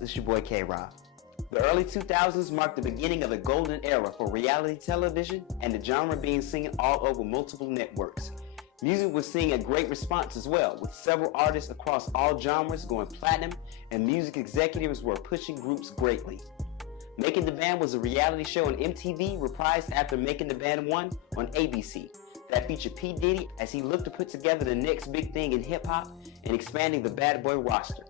It's your boy K-Rob. The early 2000s marked the beginning of the golden era for reality television and the genre being seen all over multiple networks. Music was seeing a great response as well, with several artists across all genres going platinum and music executives were pushing groups greatly. Making the Band was a reality show on MTV reprised after Making the Band 1 on ABC that featured P. Diddy as he looked to put together the next big thing in hip-hop and expanding the bad boy roster.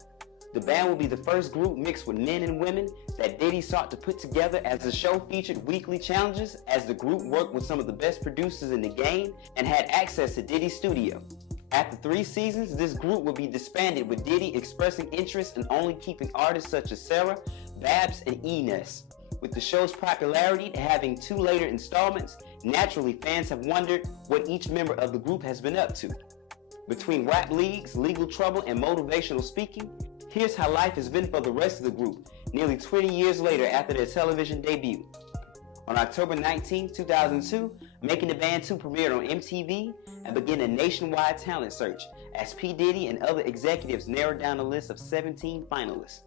The band will be the first group mixed with men and women that Diddy sought to put together, as the show featured weekly challenges as the group worked with some of the best producers in the game and had access to Diddy's studio. After 3 seasons, this group would be disbanded, with Diddy expressing interest in only keeping artists such as Sarah, Babs, and Ness. With the show's popularity having 2 later installments, naturally fans have wondered what each member of the group has been up to. Between rap leagues, legal trouble, and motivational speaking, here's how life has been for the rest of the group, nearly 20 years later after their television debut. On October 19, 2002, Making the Band 2 premiered on MTV and began a nationwide talent search as P. Diddy and other executives narrowed down a list of 17 finalists.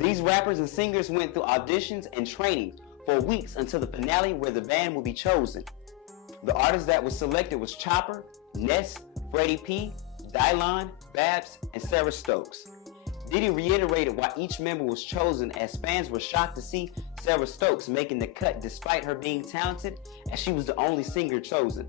These rappers and singers went through auditions and training for weeks until the finale, where the band will be chosen. The artists that were selected was Chopper, Ness, Freddy P, Dylon, Babs, and Sarah Stokes. Diddy reiterated why each member was chosen, as fans were shocked to see Sarah Stokes making the cut despite her being talented, as she was the only singer chosen.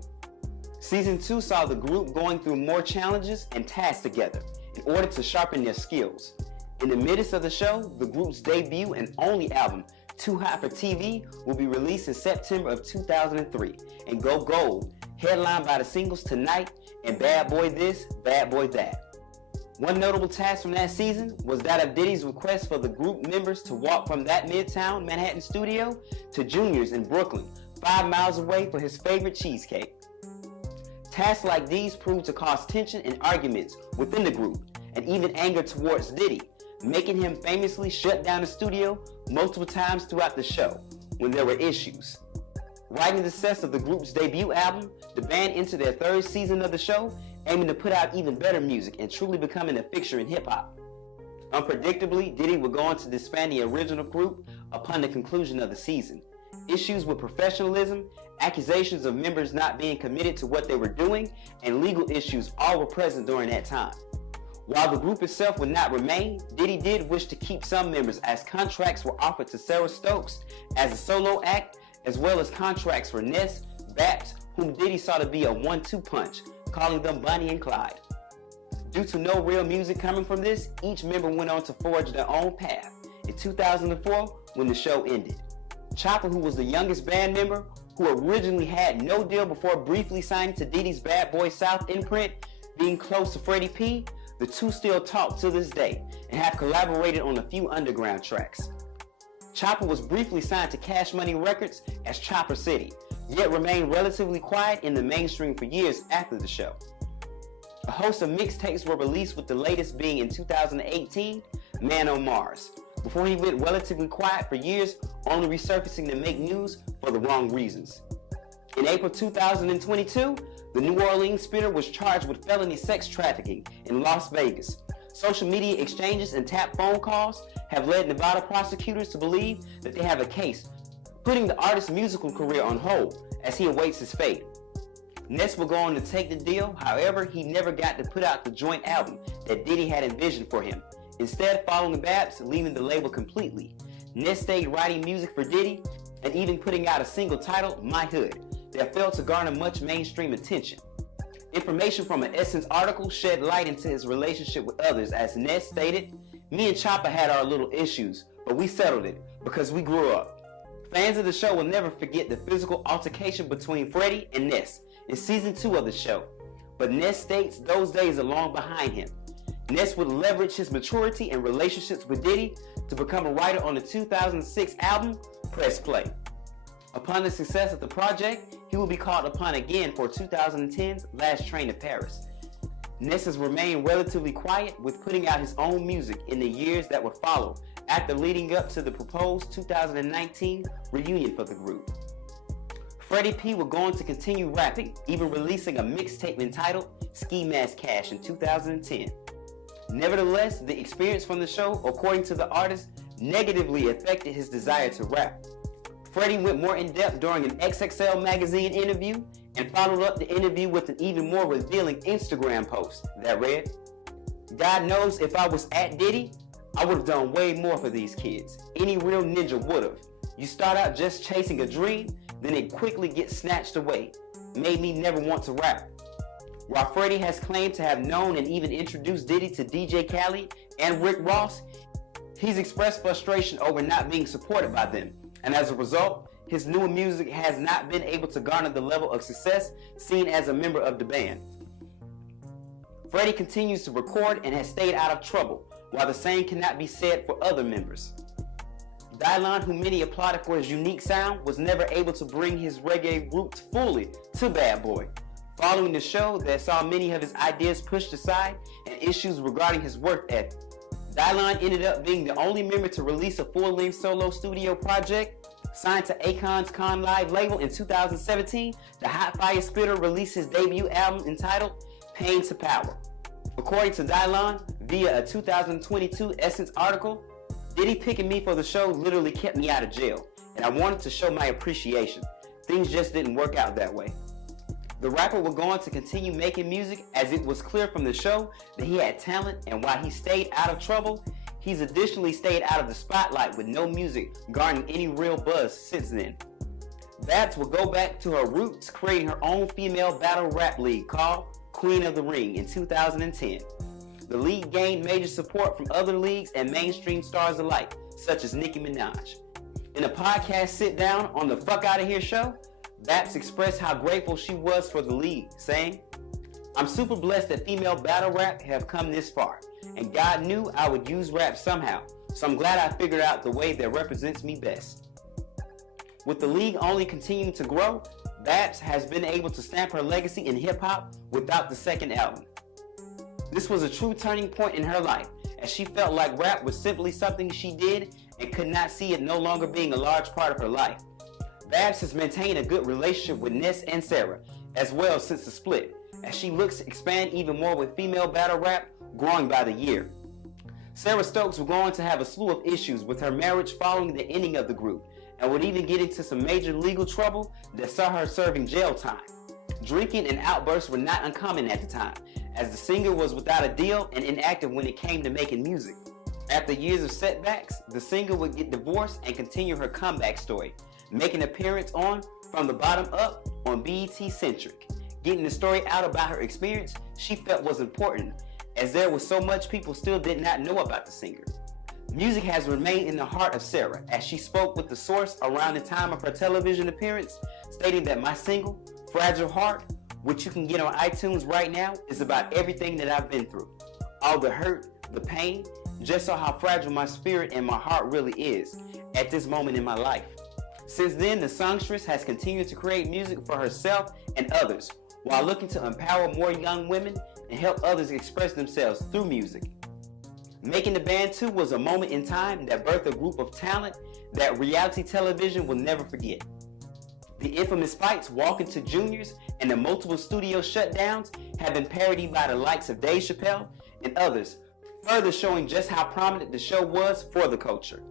Season 2 saw the group going through more challenges and tasks together in order to sharpen their skills. In the midst of the show, the group's debut and only album, Too Hot for TV, will be released in September of 2003 and go gold, headlined by the singles Tonight and Bad Boy This, Bad Boy That. One notable task from that season was that of Diddy's request for the group members to walk from that Midtown Manhattan studio to Junior's in Brooklyn, 5 miles away, for his favorite cheesecake. Tasks like these proved to cause tension and arguments within the group, and even anger towards Diddy, making him famously shut down the studio multiple times throughout the show when there were issues. Riding the success of the group's debut album, the band entered their 3rd season of the show, aiming to put out even better music and truly becoming a fixture in hip-hop. Unpredictably, Diddy would go on to disband the original group upon the conclusion of the season. Issues with professionalism, accusations of members not being committed to what they were doing, and legal issues all were present during that time. While the group itself would not remain, Diddy did wish to keep some members, as contracts were offered to Sarah Stokes as a solo act, as well as contracts for Ness, Babs, whom Diddy saw to be a 1-2 punch, calling them Bonnie and Clyde. Due to no real music coming from this, each member went on to forge their own path in 2004 when the show ended. Chopper, who was the youngest band member, who originally had no deal before briefly signing to Diddy's Bad Boy South imprint, being close to Freddy P, the two still talk to this day and have collaborated on a few underground tracks. Chopper was briefly signed to Cash Money Records as Chopper City, yet remained relatively quiet in the mainstream for years after the show. A host of mixtapes were released, with the latest being in 2018, Man on Mars, before he went relatively quiet for years, only resurfacing to make news for the wrong reasons. In April 2022, the New Orleans Spitter was charged with felony sex trafficking in Las Vegas. Social media exchanges and tapped phone calls have led Nevada prosecutors to believe that they have a case, putting the artist's musical career on hold as he awaits his fate. Ness will go on to take the deal, however, he never got to put out the joint album that Diddy had envisioned for him, instead following Babs, leaving the label completely. Ness stayed writing music for Diddy and even putting out a single titled My Hood that failed to garner much mainstream attention. Information from an Essence article shed light into his relationship with others, as Ness stated, "Me and Chopper had our little issues, but we settled it because we grew up." Fans of the show will never forget the physical altercation between Freddy and Ness in season 2 of the show, but Ness states those days are long behind him. Ness would leverage his maturity and relationships with Diddy to become a writer on the 2006 album, Press Play. Upon the success of the project, he will be called upon again for 2010's Last Train to Paris. Ness has remained relatively quiet, with putting out his own music in the years that would follow, after leading up to the proposed 2019 reunion for the group. Freddy P will go on to continue rapping, even releasing a mixtape entitled Ski Mask Cash in 2010. Nevertheless, the experience from the show, according to the artist, negatively affected his desire to rap. Freddy went more in depth during an XXL magazine interview and followed up the interview with an even more revealing Instagram post that read, "God knows if I was at Diddy, I would have done way more for these kids. Any real ninja would have. You start out just chasing a dream, then it quickly gets snatched away. Made me never want to rap." While Freddy has claimed to have known and even introduced Diddy to DJ Khaled and Rick Ross, he's expressed frustration over not being supported by them, and as a result, his newer music has not been able to garner the level of success seen as a member of the band. Freddy continues to record and has stayed out of trouble, while the same cannot be said for other members. Dylon, who many applauded for his unique sound, was never able to bring his reggae roots fully to Bad Boy. Following the show that saw many of his ideas pushed aside and issues regarding his work ethic, Dylon ended up being the only member to release a full-length solo studio project. Signed to Akon's Con Live label in 2017, the Hot Fire Spitter released his debut album entitled Pain to Power. According to Dylon, via a 2022 Essence article, "Diddy picking me for the show literally kept me out of jail, and I wanted to show my appreciation. Things just didn't work out that way." The rapper would go on to continue making music, as it was clear from the show that he had talent, and while he stayed out of trouble, he's additionally stayed out of the spotlight with no music garnering any real buzz since then. Babs will go back to her roots, creating her own female battle rap league called Queen of the Ring in 2010. The league gained major support from other leagues and mainstream stars alike, such as Nicki Minaj. In a podcast sit-down on the Fuck Outta Here show, Babs expressed how grateful she was for the league, saying, "I'm super blessed that female battle rap have come this far, and God knew I would use rap somehow, so I'm glad I figured out the way that represents me best." With the league only continuing to grow, Babs has been able to stamp her legacy in hip-hop without the second album. This was a true turning point in her life, as she felt like rap was simply something she did and could not see it no longer being a large part of her life. Babs has maintained a good relationship with Ness and Sarah as well since the split, as she looks to expand even more with female battle rap growing by the year. Sarah Stokes will go on to have a slew of issues with her marriage following the ending of the group, and would even get into some major legal trouble that saw her serving jail time. Drinking and outbursts were not uncommon at the time, as the singer was without a deal and inactive when it came to making music. After years of setbacks, the singer would get divorced and continue her comeback story, making an appearance on From the Bottom Up on BET Centric, getting the story out about her experience she felt was important, as there was so much people still did not know about the singer. Music has remained in the heart of Sarah, as she spoke with The Source around the time of her television appearance, stating that my single, Fragile Heart, which you can get on iTunes right now, is about everything that I've been through. All the hurt, the pain, just saw how fragile my spirit and my heart really is at this moment in my life. Since then, the songstress has continued to create music for herself and others, while looking to empower more young women and help others express themselves through music. Making the band too was a moment in time that birthed a group of talent that reality television will never forget. The infamous fights walking to juniors and the multiple studio shutdowns have been parodied by the likes of Dave Chappelle and others, further showing just how prominent the show was for the culture.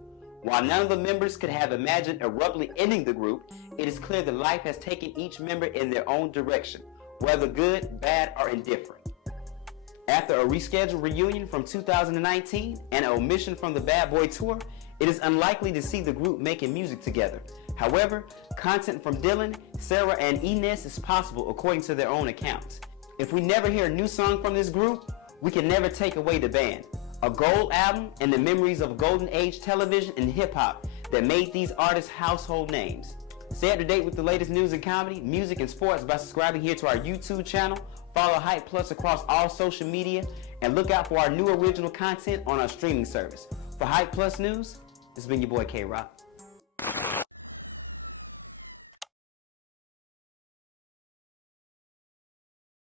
While none of the members could have imagined abruptly ending the group, it is clear that life has taken each member in their own direction, whether good, bad, or indifferent. After a rescheduled reunion from 2019 and an omission from the Bad Boy Tour, it is unlikely to see the group making music together. However, content from Dylan, Sarah, and Ness is possible according to their own accounts. If we never hear a new song from this group, we can never take away the band, a gold album and the memories of golden age television and hip-hop that made these artists household names. Stay up to date with the latest news and comedy, music, and sports by subscribing here to our YouTube channel. Follow Hype Plus across all social media, and look out for our new original content on our streaming service. For Hype Plus News, this has been your boy K-Rock.